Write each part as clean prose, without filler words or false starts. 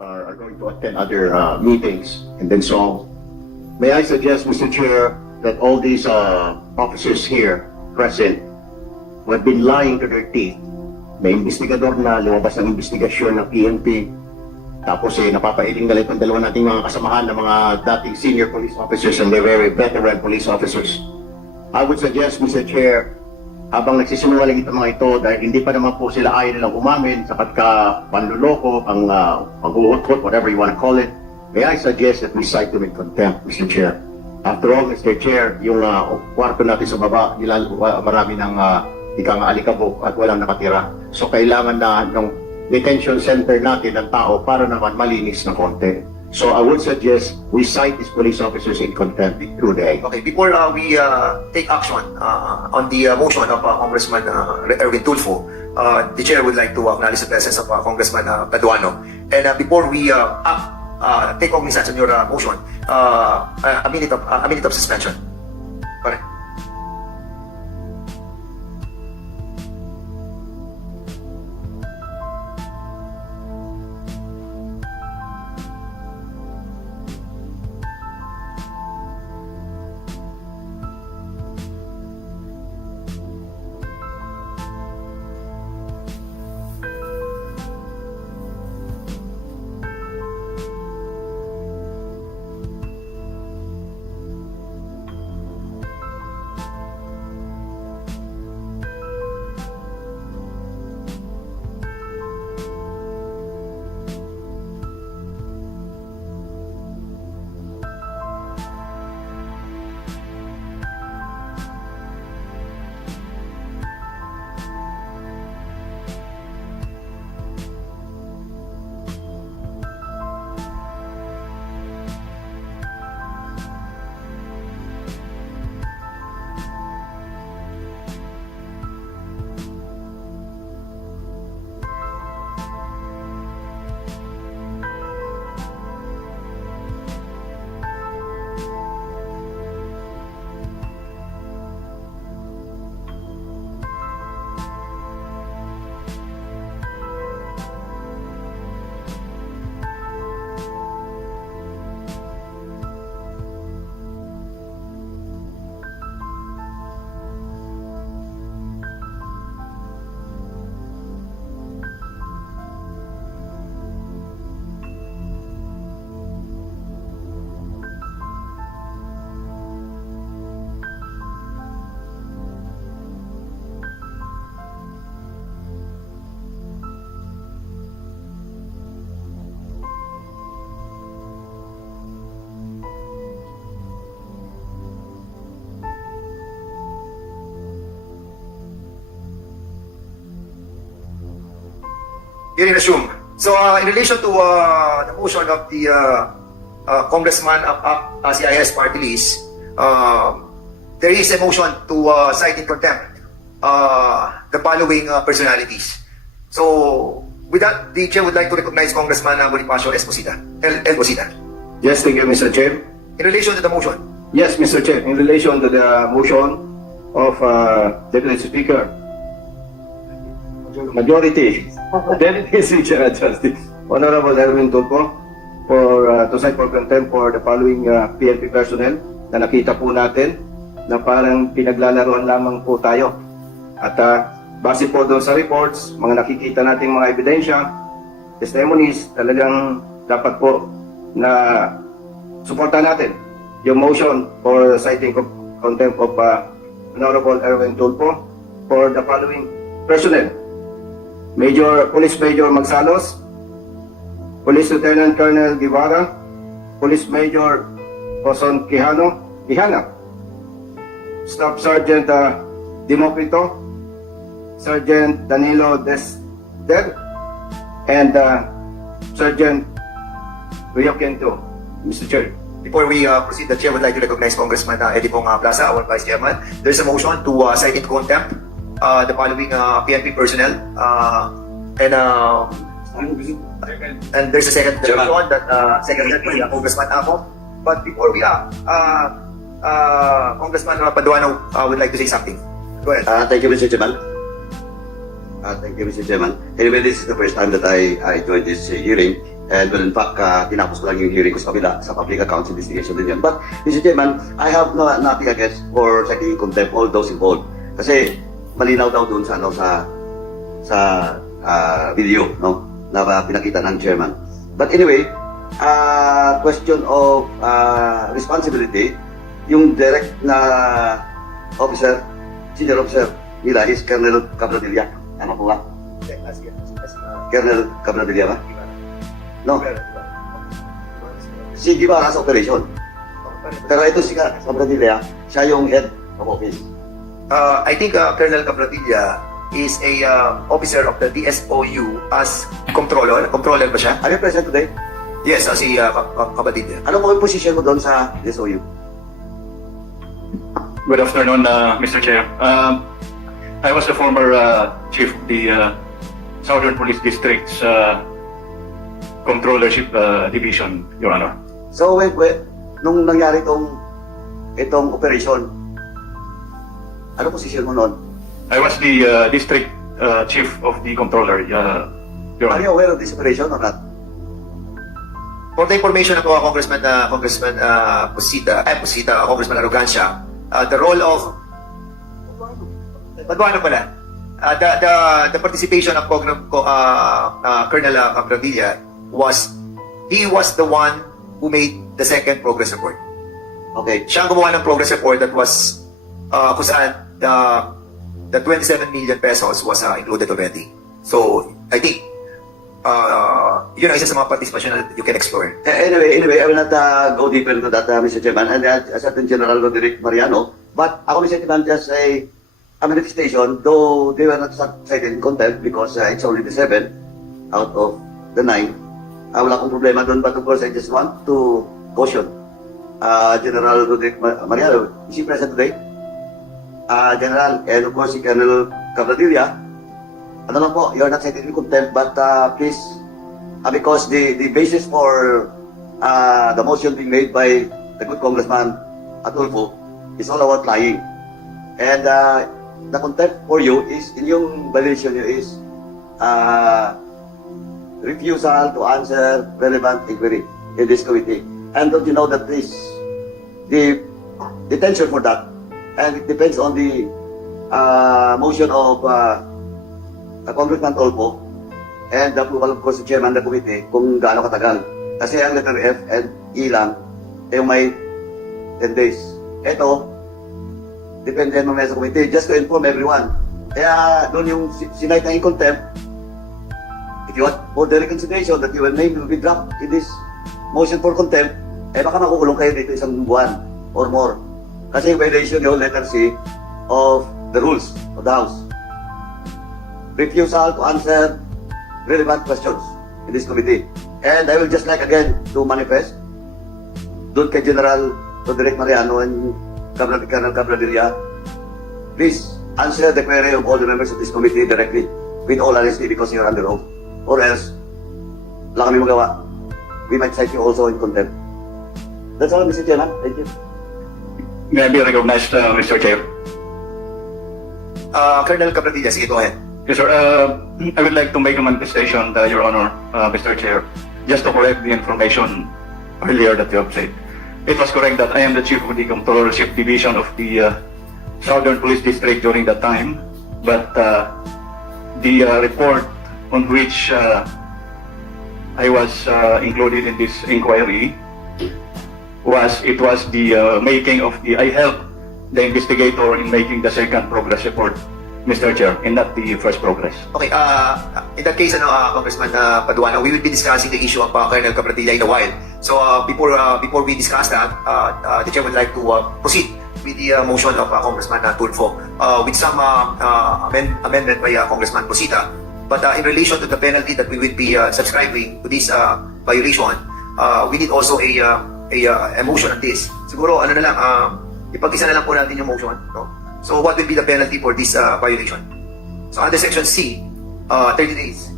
are going to attend other meetings. And then so, may I suggest, Mr. Chair, that all these officers here present who have been lying to their teeth, may investigador na lumabas ng investigasyon ng PNP, tapos napapailing na itong dalawa nating mga kasamahan ng mga dating senior police officers and they're very veteran police officers. I would suggest, Mr. Chair, habang nagsisinungaling itong mga ito, dahil hindi pa naman po sila ayaw nilang umamin sa panluloko, pag-uutot, whatever you want to call it, may I suggest that we cite them in contempt, Mr. Chair. After all, Mr. Chair, yung kwarto natin sa baba, marami ng ikang alikabok at walang nakatira. So kailangan na ng detention center natin ng tao para naman malinis ng konti. So I would suggest we cite these police officers in contempt today. Okay, before we take action on the motion of Congressman Erwin Tulfo, the chair would like to acknowledge the presence of Congressman Paduano. And before we take cognizance on your motion, a minute of suspension. Correct. Hearing resumed. So, in relation to the motion of the Congressman of CIS party list, there is a motion to cite in contempt the following personalities. So, with that, the chair would like to recognize Congressman Bonifacio Esposita. Esposita. Yes, thank you, Mr. Chair. In relation to the motion, Yes, Mr. Chair, in relation to the motion of Deputy Speaker, Majority, Deputy Speaker Justice, Honorable Erwin Tulfo, to cite for contempt for the following PNP personnel na nakita po natin na parang pinaglalaroan lamang po tayo. At base po doon sa reports, mga nakikita nating mga ebidensya, testimonies, talagang dapat po na suportahan natin yung motion for citing contempt of Honorable Erwin Tulfo for the following personnel. Police Major Magsalos, Police Lieutenant Colonel Guevara, Police Major Joson Quijana, Staff Sergeant Democrito, Sergeant Danilo Desder, and Sergeant Rio Quinto. Mr. Chair. before we proceed, the chair would like to recognize Congressman Eddie Pong Plaza, our Vice Chairman. There's a motion to cite in contempt the following PNP personnel. And there's a second motion that seconded by Congressman Ako. But before we Congressman Paduano would like to say something. Go ahead. Thank you, Mr. Chairman. Thank you, Mr. Chairman. Anyway, this is the first time that I joined this hearing, And well, in fact, tinapos ko lang yung hearing ko sa kabila sa public accounts investigation din yan. But, Mr. Chairman, I have nothing against for citing contempt all those involved. Kasi malinaw daw doon sa video, no, na pinakita ng chairman. But anyway, question of responsibility, yung direct na officer, senior officer nila is Colonel Cabradilla. Tama po ba? Colonel Cabradilla ba? No. Si Guevara sa operation. Pero ito si Cabradilla, siya yung head of office. I think Colonel Cabradilla is a officer of the DSOU as controller. Controller ba siya? Are you present today? Yes, si Cabradilla. Ano po yung position mo doon sa DSOU? Good afternoon, Mr. Chair. I was the former chief of the Southern Police District's Controllership Division, Your Honor. So, wait, nung nangyari itong operation, ano position mo noon? I was the district chief of the controller, Your Are Honor. you aware of this operation or not? For the information of Congressman Congressman Arrogancia, the role of Baduano pala. The participation of Colonel Cabradilla was the one who made the second progress report. Okay. Siya ang gumawa ng progress report that was kung saan the 27 million pesos was included already. So, I think yun ang isa sa mga participation that you can explore. Anyway, I will not go deeper into that, Mr. Chairman, and Acting General Roderick Mariano. But ako, Mr. Chairman, just a manifestation, though they were not cited in contempt because it's only the 7 out of the 9. Wala akong problema doon, but of course, I just want to caution General Roderick Mariano. Is he present today? General, and of course, si Colonel Cabradilla. Ano lang po, you're not cited in contempt, but please, because the basis for the motion being made by the good Congressman Atulfo is all about lying. And the contempt for you is, in yung violation nyo is refusal to answer relevant inquiry in this committee. And don't you know that the detention for that, and it depends on the motion of Congressman Tolpo and the approval of course the chairman of the committee kung gaano katagal. Kasi ang letter F and E lang yung may 10 days. Ito, depende naman sa committee. Just to inform everyone. Kaya doon yung sinight na in contempt, if you want for the reconsideration that your name will be dropped in this motion for contempt, baka makukulong kayo dito isang buwan or more. Kasi yung violation yung letter C of the rules of the House. Refusal to answer relevant questions in this committee. And I will just like again to manifest doon kay General Roderick Mariano and Colonel Cabradilla, please answer the query of all the members of this committee directly with all honesty because you're under oath. Or else, wala kami magawa. We might cite you also in contempt. That's all, Mr. Chairman. Thank you. May I be recognized, Mr. Chair? Colonel Cabradilla, sige, go ahead. Yes, sir. I would like to make a manifestation, Your Honor, Mr. Chair, just to correct the information earlier that you have said. It was correct that I am the chief of the Controllership Division of the Southern Police District during that time, but the report on which I was included in this inquiry was the making of I helped the investigator in making the second progress report, Mr. Chair, and not the first progress. Okay, in that case, Congressman Paduano, we will be discussing the issue of Colonel Cabradilla in a while. So before we discuss that, the Chair would like to proceed with the motion of Congressman Tulfo with some amendment by Congressman Posita. But in relation to the penalty that we will be subscribing to this violation, we need also a motion on this. Siguro, ano na lang, ipag-isa na lang po natin yung motion. No? So what will be the penalty for this violation? So under Section C, 30 days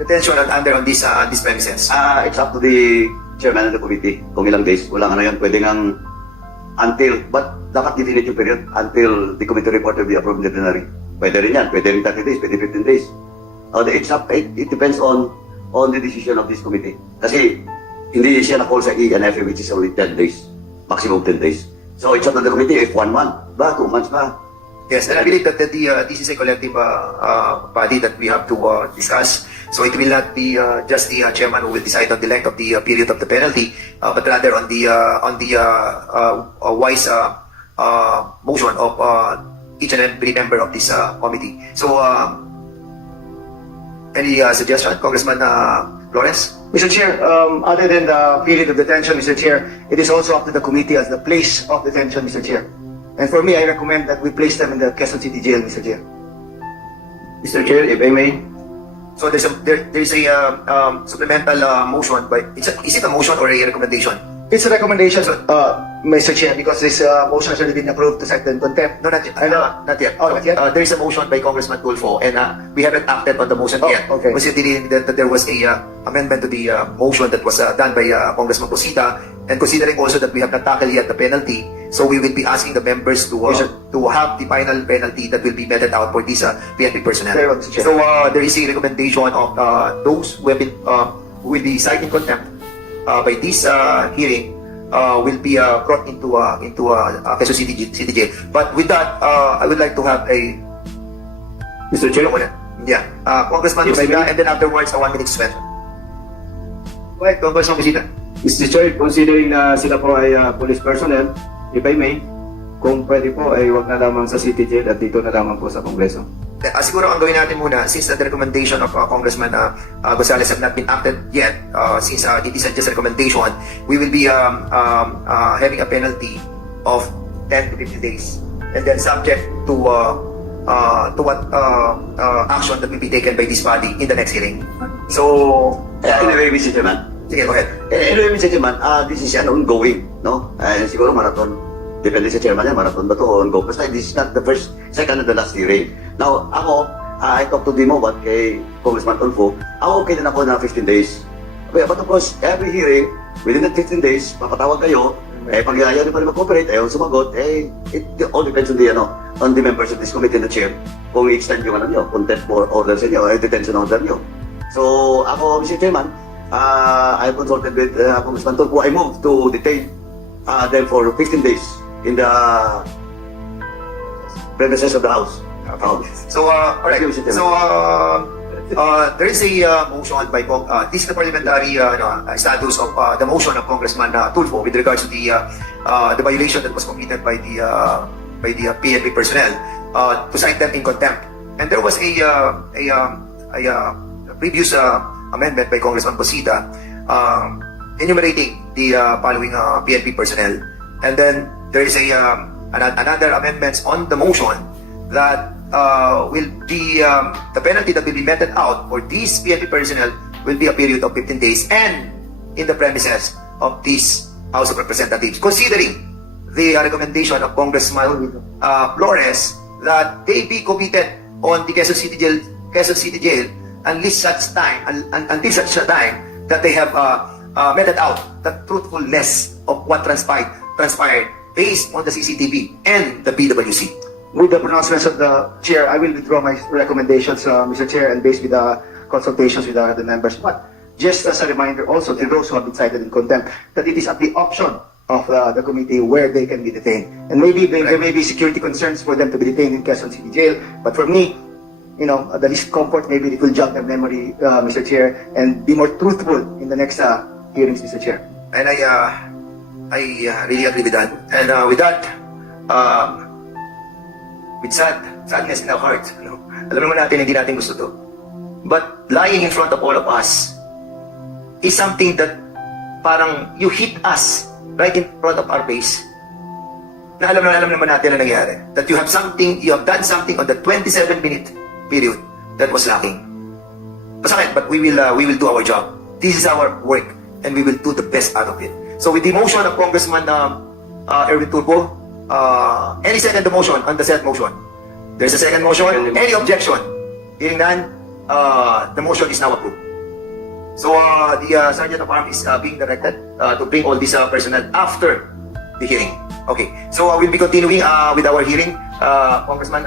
detention under on this premises. It's up to the chairman of the committee kung ilang days. Walang ano yan, pwede ngang until, but dapat definite yung period until the committee report will be approved in the plenary. Pwede rin yan, pwede rin 30 days, pwede 15 days. It depends on on the decision of this committee. Kasi hindi siya na-call sa ENFA, which is only 10 days, maximum 10 days. So it's up to the committee if 1 month ba, 2 months ba. Yes, and I believe that this is a collective body that we have to discuss. So it will not be just the chairman who will decide on the length of the period of the penalty, but rather on the wise motion of each and every member of this committee. So, any suggestion, Congressman Flores? Mr. Chair, other than the period of detention, Mr. Chair, it is also up to the committee as the place of detention, Mr. Chair. And for me, I recommend that we place them in the Quezon City Jail, Mr. Chair. Mr. Chair, if I may, So there's a supplemental motion, but is it a motion or a recommendation? It's a recommendation, Mr. Chair, because this motion has already been approved to cite in contempt. No, not yet. Not yet. Oh, not yet? There is a motion by Congressman Tulfo, and we haven't acted on the motion Oh, yet. okay. Considering that there was a amendment to the motion that was done by Congressman Posita, and considering also that we have not tackled yet the penalty, so we will be asking the members to Yes, sir. to have the final penalty that will be meted out for these PNP personnel. Very well, Mr. Chair. So there is a recommendation of those who have been who will be cited in contempt by this hearing. Will be brought into Quezon City Jail. But with that, I would like to have a Mr. Chair, Congressman Yes, I Busita, may. and then afterwards a 1 minute suspension. Go ahead, Congressman Busita. Mr. Chair, considering na sila po ay police personnel, if I may, kung pwede po ay wag na lamang sa City Jail at dito na lamang po sa Kongreso. Siguro ang gawin natin muna, since the recommendation of Congressman Gonzales have not been acted yet, since it is just a recommendation, we will be having a penalty of 10 to 15 days. And then subject to what action that will be taken by this body in the next hearing. So, Anyway, Mr. Chairman. sige, go ahead. Anyway, Mr. Chairman, this is an ongoing, no? Siguro marathon. Depende sa chairman yan, marathon ba ito o ongoing? Basta this is not the first, second, and the last hearing. Now, ako, I talked to Dimo, but kay Congressman Tulfo, ako okay din ako na 15 days. But of course, every hearing, within that 15 days, papatawag kayo, pag ayaw pa rin mag-cooperate, ayaw sumagot, it all depends on the members of this committee and the chair, kung i-extend yung contempt order sa inyo, or detention order nyo. So, ako, Mr. Chairman, I consulted with Congressman Tulfo. I moved to detain them for 15 days in the premises of the House. So, all right. Thank you, Mr. Chairman. So, there is a motion by this is the parliamentary status of the motion of Congressman Tulfo with regards to the violation that was committed by the PNP personnel to cite them in contempt. And there was a previous amendment by Congressman Posita enumerating the following PNP personnel. And then there is another amendments on the motion that will be the penalty that will be meted out for these PNP personnel will be a period of 15 days and in the premises of this House of Representatives, considering the recommendation of Congressman Flores that they be committed on the Quezon City Jail until such time that they have meted out the truthfulness of what transpired based on the CCTV and the PWC. With the pronouncements of the Chair, I will withdraw my recommendations, Mr. Chair, and based with the consultations with the members. But just as a reminder also to those who have been cited in contempt, that it is at the option of the committee where they can be detained. And maybe there may be security concerns for them to be detained in Quezon City Jail. But for me, the least comfort, maybe it will jog their memory, Mr. Chair, and be more truthful in the next hearings, Mr. Chair. And I really agree with that. And with that, with sadness in our heart, alam naman natin hindi natin gusto to. But lying in front of all of us is something that parang you hit us right in front of our face. Na alam naman natin na nangyari. That you have done something on the 27-minute period that was lacking. Masakit, but we will do our job. This is our work, and we will do the best out of it. So with the motion of Congressman Erwin Tulfo, any second the motion on the said motion? There's a second motion. Any objection? Hearing none, the motion is now approved. So the Sergeant of Arms is being directed to bring all these personnel after the hearing. Okay. So we'll be continuing with our hearing, Congressman.